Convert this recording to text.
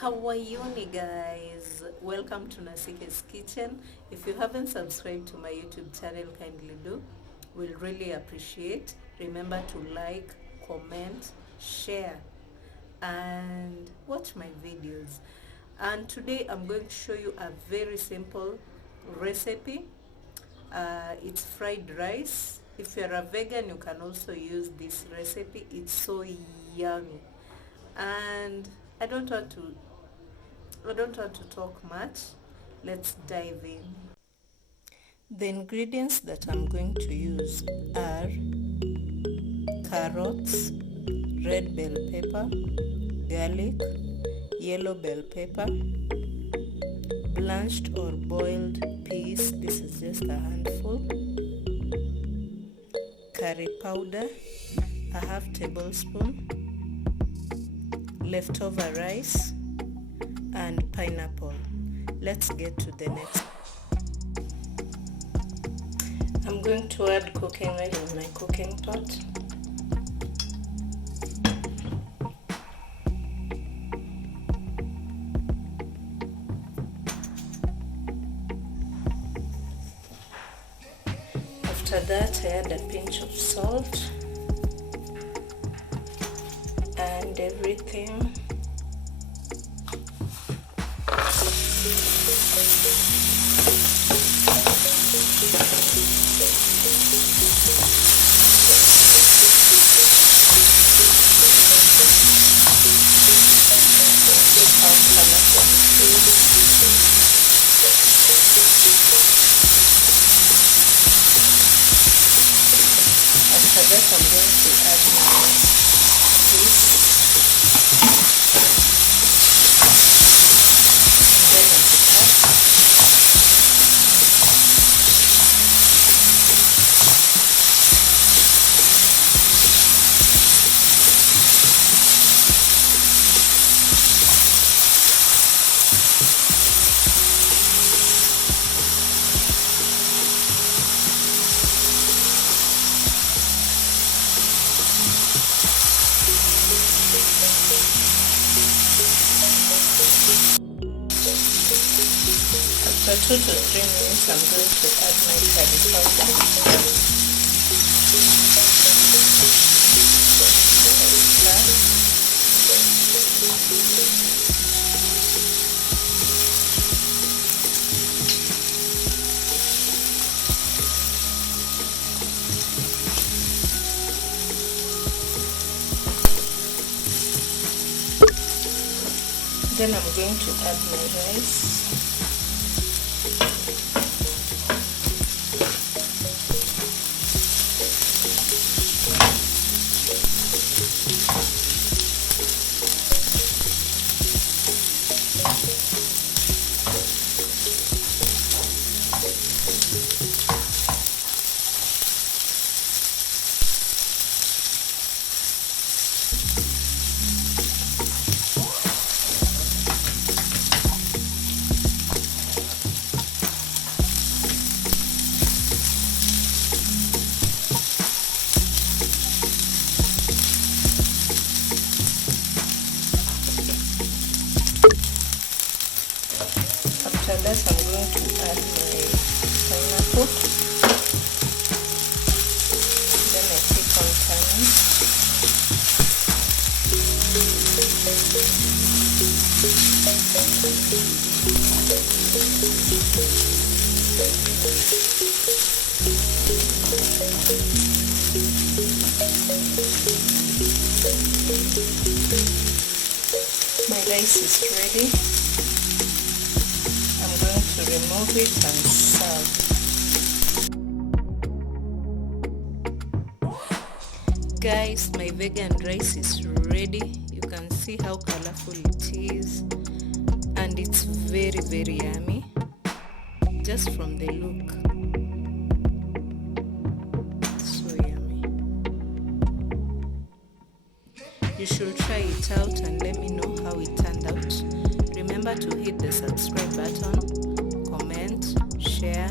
How are you guys? Welcome to Nasike's Kitchen. If you haven't subscribed to my YouTube channel, kindly do. We'll really appreciate. Remember to like, comment, share and watch my videos. And today I'm going to show you a very simple recipe. It's fried rice. If you're a vegan, you can also use this recipe. It's so yummy. And I don't want to talk much. Let's dive in. The ingredients that I'm going to use are carrots, red bell pepper, garlic, yellow bell pepper, blanched or boiled peas, this is just a handful, curry powder, a half tablespoon, leftover rice, and pineapple. Let's get to the next. I'm going to add cooking oil in my cooking pot. After that, I add a pinch of salt and everything. After that, I'm going to add my fish. Then I start. After 2 to 3 minutes, I'm going to add my curry powder. Then I'm going to add my rice. After that, I'm going to add my pineapple. Then I keep on turning. My rice is ready. Remove it and serve. Guys, my vegan rice is ready. You can see how colorful it is, and it's very, very yummy just from the look. So yummy. You should try it out and let me know how it turned out. Remember to hit the subscribe button, comment, share